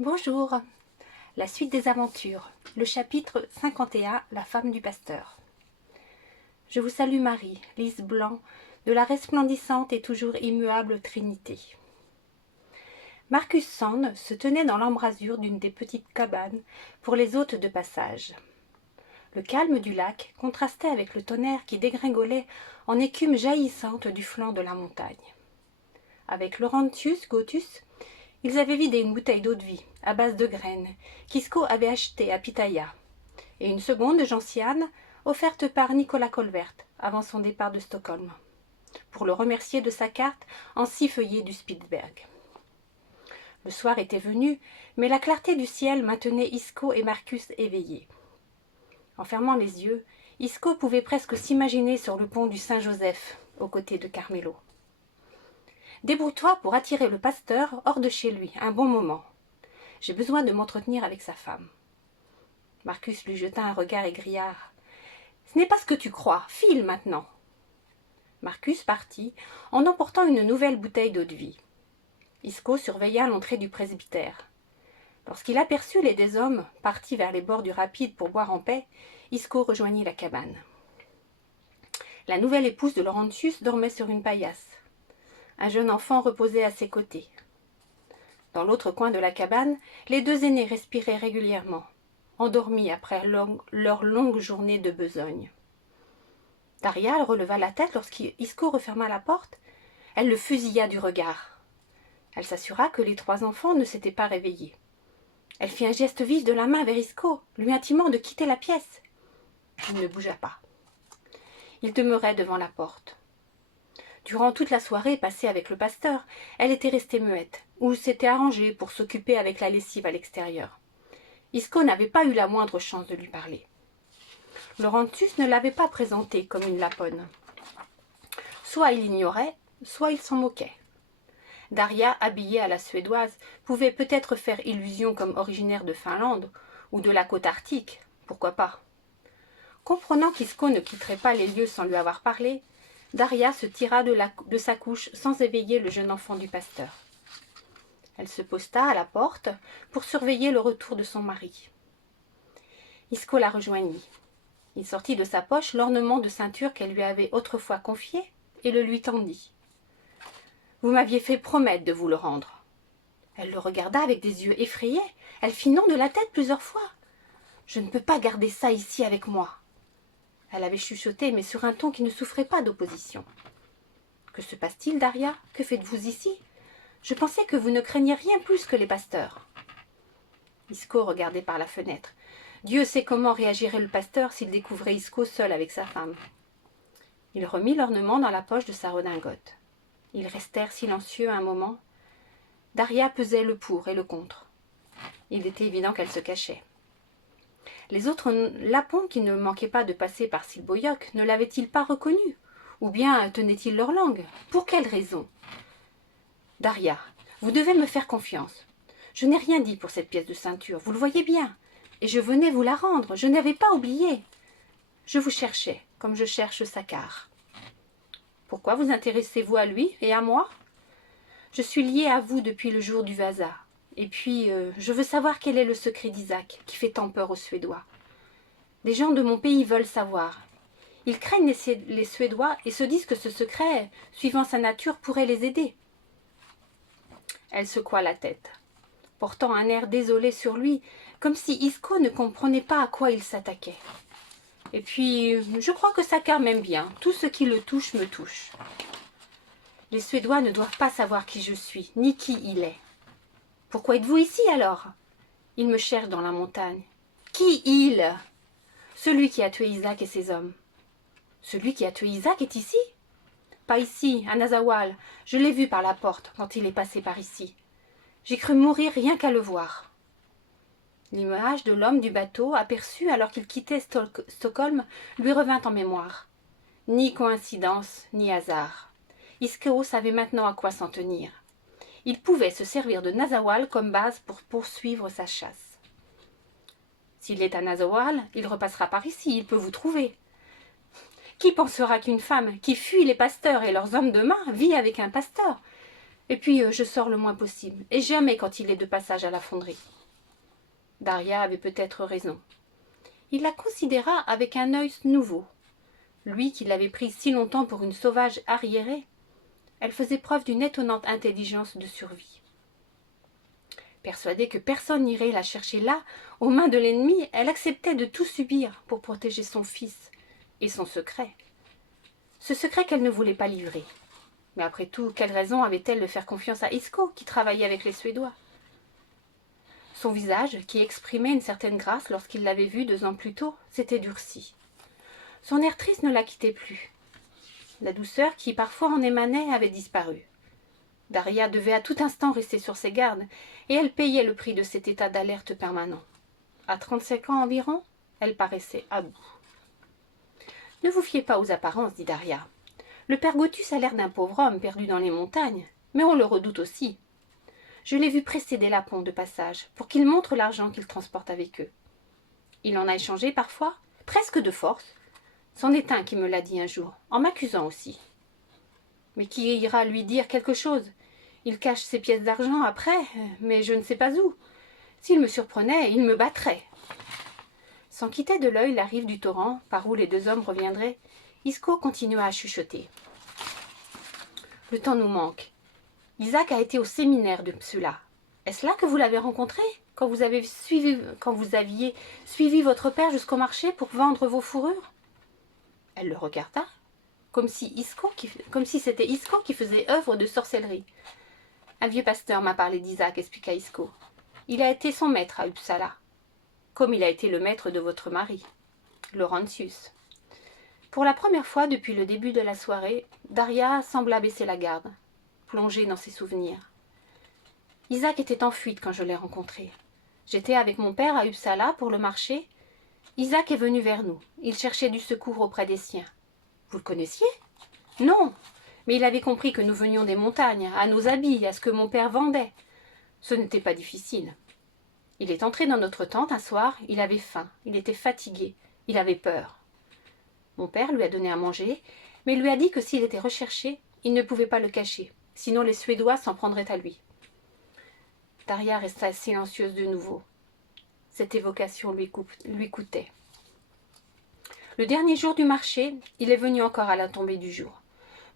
Bonjour. La suite des aventures. Le chapitre 51, la femme du pasteur. Je vous salue Marie, lys blanc, de la resplendissante et toujours immuable Trinité. Marcus Sand se tenait dans l'embrasure d'une des petites cabanes pour les hôtes de passage. Le calme du lac contrastait avec le tonnerre qui dégringolait en écume jaillissante du flanc de la montagne. Avec Laurentius Gothus, ils avaient vidé une bouteille d'eau-de-vie à base de graines qu'Isco avait achetée à Pitaya, et une seconde gentiane offerte par Nicolas Colvert avant son départ de Stockholm, pour le remercier de sa carte en 6 feuillets du Spitzberg. Le soir était venu, mais la clarté du ciel maintenait Isco et Marcus éveillés. En fermant les yeux, Isco pouvait presque s'imaginer sur le pont du Saint-Joseph, aux côtés de Carmelo. « Débrouille-toi pour attirer le pasteur hors de chez lui, un bon moment. J'ai besoin de m'entretenir avec sa femme. » Marcus lui jeta un regard égrillard. « Ce n'est pas ce que tu crois, file maintenant. » Marcus partit, en emportant une nouvelle bouteille d'eau-de-vie. Isco surveilla l'entrée du presbytère. Lorsqu'il aperçut les 2 hommes partis vers les bords du rapide pour boire en paix, Isco rejoignit la cabane. La nouvelle épouse de Laurentius dormait sur une paillasse. Un jeune enfant reposait à ses côtés. Dans l'autre coin de la cabane, les 2 aînés respiraient régulièrement, endormis après leur longue journée de besogne. Daria releva la tête lorsqu'Isco referma la porte. Elle le fusilla du regard. Elle s'assura que les 3 enfants ne s'étaient pas réveillés. Elle fit un geste vif de la main vers Isco, lui intimant de quitter la pièce. Il ne bougea pas. Il demeurait devant la porte. Durant toute la soirée passée avec le pasteur, elle était restée muette, ou s'était arrangée pour s'occuper avec la lessive à l'extérieur. Isco n'avait pas eu la moindre chance de lui parler. Laurentius ne l'avait pas présentée comme une laponne. Soit il ignorait, soit il s'en moquait. Daria, habillée à la suédoise, pouvait peut-être faire illusion comme originaire de Finlande ou de la côte arctique, pourquoi pas. Comprenant qu'Isco ne quitterait pas les lieux sans lui avoir parlé, Daria se tira de sa couche sans éveiller le jeune enfant du pasteur. Elle se posta à la porte pour surveiller le retour de son mari. Isco la rejoignit. Il sortit de sa poche l'ornement de ceinture qu'elle lui avait autrefois confié et le lui tendit. « Vous m'aviez fait promettre de vous le rendre. » Elle le regarda avec des yeux effrayés. Elle fit non de la tête plusieurs fois. « Je ne peux pas garder ça ici avec moi. » Elle avait chuchoté, mais sur un ton qui ne souffrait pas d'opposition. « Que se passe-t-il, Daria? Que faites-vous ici? Je pensais que vous ne craigniez rien plus que les pasteurs. » Isco regardait par la fenêtre. Dieu sait comment réagirait le pasteur s'il découvrait Isco seul avec sa femme. Il remit l'ornement dans la poche de sa redingote. Ils restèrent silencieux un moment. Daria pesait le pour et le contre. Il était évident qu'elle se cachait. Les autres lapons qui ne manquaient pas de passer par Silboyoc ne l'avaient-ils pas reconnu? Ou bien tenaient-ils leur langue? Pour quelle raison? « Daria, vous devez me faire confiance. Je n'ai rien dit pour cette pièce de ceinture, vous le voyez bien. Et je venais vous la rendre, je n'avais pas oublié. Je vous cherchais, comme je cherche Saccard. Pourquoi vous intéressez-vous à lui et à moi? Je suis liée à vous depuis le jour du Vasa. Et puis, je veux savoir quel est le secret d'Isaac, qui fait tant peur aux Suédois. Les gens de mon pays veulent savoir. Ils craignent les Suédois et se disent que ce secret, suivant sa nature, pourrait les aider. » Elle secoua la tête, portant un air désolé sur lui, comme si Isco ne comprenait pas à quoi il s'attaquait. « Et puis, je crois que Saccard m'aime bien. Tout ce qui le touche me touche. Les Suédois ne doivent pas savoir qui je suis, ni qui il est. Pourquoi êtes-vous ici alors? Il me cherche dans la montagne. Qui il? Celui qui a tué Isaac et ses hommes. Celui qui a tué Isaac est ici? Pas ici, à Nazawal. Je l'ai vu par la porte quand il est passé par ici. J'ai cru mourir rien qu'à le voir. » L'image de l'homme du bateau, aperçu alors qu'il quittait Stockholm, lui revint en mémoire. Ni coïncidence, ni hasard. Isco savait maintenant à quoi s'en tenir. Il pouvait se servir de Nazawal comme base pour poursuivre sa chasse. S'il est à Nazawal, il repassera par ici, il peut vous trouver. Qui pensera qu'une femme qui fuit les pasteurs et leurs hommes de main vit avec un pasteur? Et puis je sors le moins possible, et jamais quand il est de passage à la fonderie. » Daria avait peut-être raison. Il la considéra avec un œil nouveau. Lui qui l'avait prise si longtemps pour une sauvage arriérée, elle faisait preuve d'une étonnante intelligence de survie. Persuadée que personne n'irait la chercher là, aux mains de l'ennemi, elle acceptait de tout subir pour protéger son fils et son secret. Ce secret qu'elle ne voulait pas livrer. Mais après tout, quelle raison avait-elle de faire confiance à Isco, qui travaillait avec les Suédois? Son visage, qui exprimait une certaine grâce lorsqu'il l'avait vue 2 ans plus tôt, s'était durci. Son air triste ne la quittait plus. La douceur qui parfois en émanait avait disparu. Daria devait à tout instant rester sur ses gardes, et elle payait le prix de cet état d'alerte permanent. À 35 ans environ, elle paraissait à bout. « Ne vous fiez pas aux apparences, dit Daria. Le père Gotus a l'air d'un pauvre homme perdu dans les montagnes, mais on le redoute aussi. Je l'ai vu précéder Lapon de passage, pour qu'il montre l'argent qu'il transporte avec eux. Il en a échangé parfois, presque de force. C'en est un qui me l'a dit un jour, en m'accusant aussi. Mais qui ira lui dire quelque chose? Il cache ses pièces d'argent après, mais je ne sais pas où. S'il me surprenait, il me battrait. » Sans quitter de l'œil la rive du torrent, par où les 2 hommes reviendraient, Isco continua à chuchoter. « Le temps nous manque. Isaac a été au séminaire de Psula. Est-ce là que vous l'avez rencontré, quand vous aviez suivi votre père jusqu'au marché pour vendre vos fourrures ?» Elle le regarda, comme si c'était Isco qui faisait œuvre de sorcellerie. « Un vieux pasteur m'a parlé d'Isaac, expliqua Isco. Il a été son maître à Uppsala, comme il a été le maître de votre mari, Laurentius. » Pour la première fois depuis le début de la soirée, Daria sembla baisser la garde, plongée dans ses souvenirs. Isaac était en fuite quand je l'ai rencontré. J'étais avec mon père à Uppsala pour le marché. Isaac est venu vers nous. Il cherchait du secours auprès des siens. Vous le connaissiez? Non, mais il avait compris que nous venions des montagnes, à nos habits, à ce que mon père vendait. Ce n'était pas difficile. Il est entré dans notre tente un soir, il avait faim, il était fatigué, il avait peur. Mon père lui a donné à manger, mais lui a dit que s'il était recherché, il ne pouvait pas le cacher, sinon les Suédois s'en prendraient à lui. Daria resta silencieuse de nouveau. Cette évocation lui coûtait. Le dernier jour du marché, il est venu encore à la tombée du jour.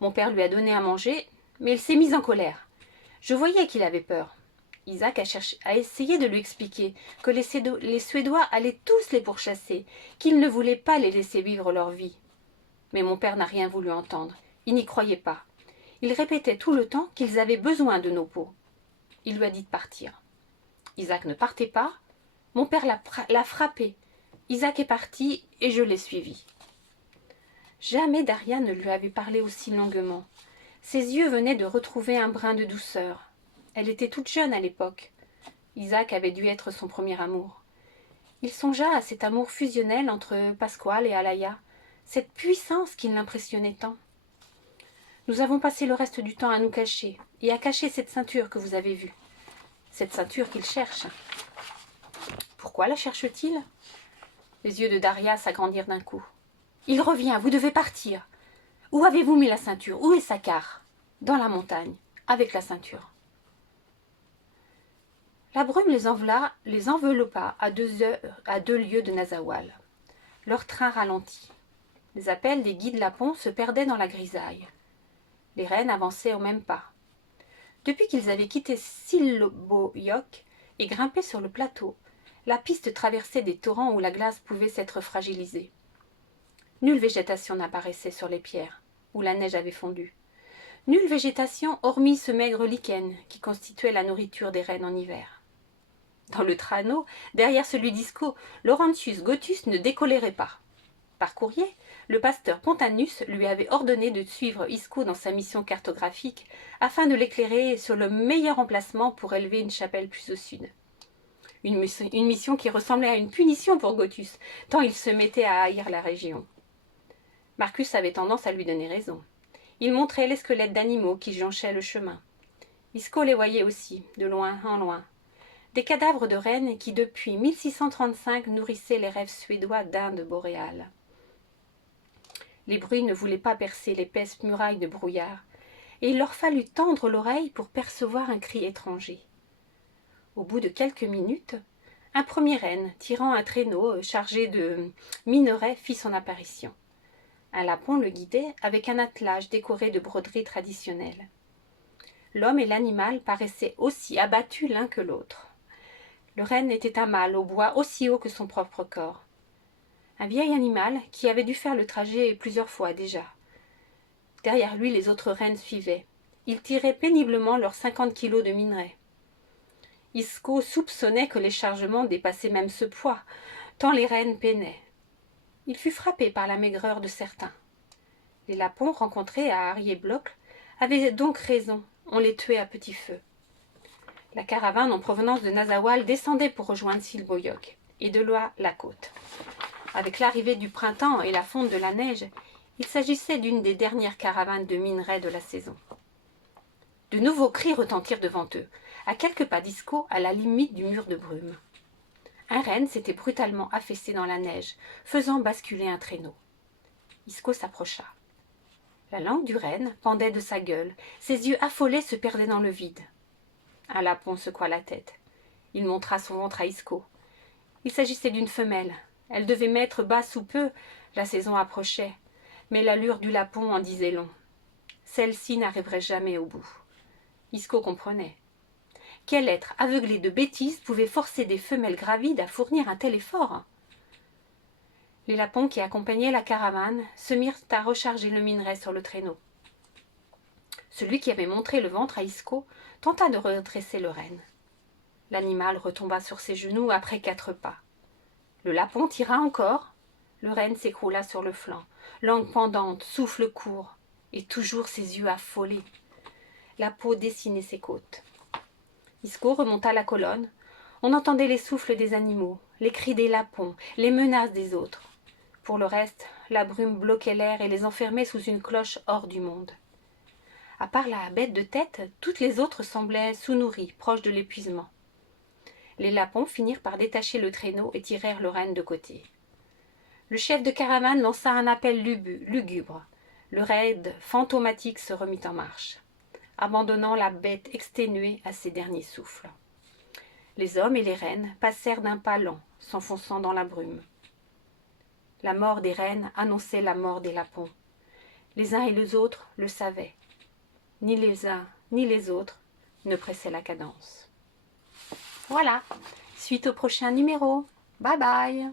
Mon père lui a donné à manger, mais il s'est mis en colère. Je voyais qu'il avait peur. Isaac a essayé de lui expliquer que les Suédois allaient tous les pourchasser, qu'ils ne voulaient pas les laisser vivre leur vie. Mais mon père n'a rien voulu entendre. Il n'y croyait pas. Il répétait tout le temps qu'ils avaient besoin de nos peaux. Il lui a dit de partir. Isaac ne partait pas. Mon père l'a frappé. Isaac est parti et je l'ai suivi. Jamais Daria ne lui avait parlé aussi longuement. Ses yeux venaient de retrouver un brin de douceur. Elle était toute jeune à l'époque. Isaac avait dû être son premier amour. Il songea à cet amour fusionnel entre Pasquale et Alaya, cette puissance qui l'impressionnait tant. Nous avons passé le reste du temps à nous cacher, et à cacher cette ceinture que vous avez vue. Cette ceinture qu'il cherche. Pourquoi la cherche-t-il? Les yeux de Daria s'agrandirent d'un coup. Il revient, vous devez partir. Où avez-vous mis la ceinture? Où est Sakar? Dans la montagne, avec la ceinture. La brume les enveloppa à 2 lieues de Nazawal. Leur train ralentit. Les appels des guides lapons se perdaient dans la grisaille. Les rennes avançaient au même pas. Depuis qu'ils avaient quitté Silboyok et grimpé sur le plateau, la piste traversait des torrents où la glace pouvait s'être fragilisée. Nulle végétation n'apparaissait sur les pierres, où la neige avait fondu. Nulle végétation hormis ce maigre lichen qui constituait la nourriture des rennes en hiver. Dans le traîneau, derrière celui d'Isco, Laurentius Gotus ne décolérait pas. Par courrier, le pasteur Pontanus lui avait ordonné de suivre Isco dans sa mission cartographique afin de l'éclairer sur le meilleur emplacement pour élever une chapelle plus au sud. Une mission qui ressemblait à une punition pour Gotus, tant il se mettait à haïr la région. Marcus avait tendance à lui donner raison. Il montrait les squelettes d'animaux qui jonchaient le chemin. Isco les voyait aussi, de loin en loin. Des cadavres de rennes qui, depuis 1635, nourrissaient les rêves suédois d'Inde boréale. Les bruits ne voulaient pas percer l'épaisse muraille de brouillard, et il leur fallut tendre l'oreille pour percevoir un cri étranger. Au bout de quelques minutes, un premier renne tirant un traîneau chargé de minerais fit son apparition. Un lapon le guidait avec un attelage décoré de broderies traditionnelles. L'homme et l'animal paraissaient aussi abattus l'un que l'autre. Le renne était un mâle au bois aussi haut que son propre corps. Un vieil animal qui avait dû faire le trajet plusieurs fois déjà. Derrière lui, les autres rennes suivaient. Ils tiraient péniblement leurs 50 kilos de minerais. Isco soupçonnait que les chargements dépassaient même ce poids, tant les rennes peinaient. Il fut frappé par la maigreur de certains. Les lapons rencontrés à Harrier-Block avaient donc raison, on les tuait à petit feu. La caravane en provenance de Nazawal descendait pour rejoindre Silboyok, et de là la côte. Avec l'arrivée du printemps et la fonte de la neige, il s'agissait d'une des dernières caravanes de minerais de la saison. De nouveaux cris retentirent devant eux, à quelques pas d'Isco, à la limite du mur de brume. Un renne s'était brutalement affaissé dans la neige, faisant basculer un traîneau. Isco s'approcha. La langue du renne pendait de sa gueule, ses yeux affolés se perdaient dans le vide. Un lapon secoua la tête. Il montra son ventre à Isco. Il s'agissait d'une femelle. Elle devait mettre bas sous peu, la saison approchait, mais l'allure du lapon en disait long. Celle-ci n'arriverait jamais au bout. Isco comprenait. Quel être aveuglé de bêtises pouvait forcer des femelles gravides à fournir un tel effort? Les lapons qui accompagnaient la caravane se mirent à recharger le minerai sur le traîneau. Celui qui avait montré le ventre à Isco tenta de redresser le renne. L'animal retomba sur ses genoux après 4 pas. Le lapon tira encore. Le renne s'écroula sur le flanc, langue pendante, souffle court, et toujours ses yeux affolés. La peau dessinait ses côtes. Isco remonta la colonne. On entendait les souffles des animaux, les cris des lapons, les menaces des autres. Pour le reste, la brume bloquait l'air et les enfermait sous une cloche hors du monde. À part la bête de tête, toutes les autres semblaient sous-nourries, proches de l'épuisement. Les lapons finirent par détacher le traîneau et tirèrent le renne de côté. Le chef de caravane lança un appel lugubre. Le raid fantomatique se remit en marche, abandonnant la bête exténuée à ses derniers souffles. Les hommes et les rennes passèrent d'un pas lent, s'enfonçant dans la brume. La mort des rennes annonçait la mort des lapons. Les uns et les autres le savaient. Ni les uns ni les autres ne pressaient la cadence. Voilà, suite au prochain numéro. Bye bye.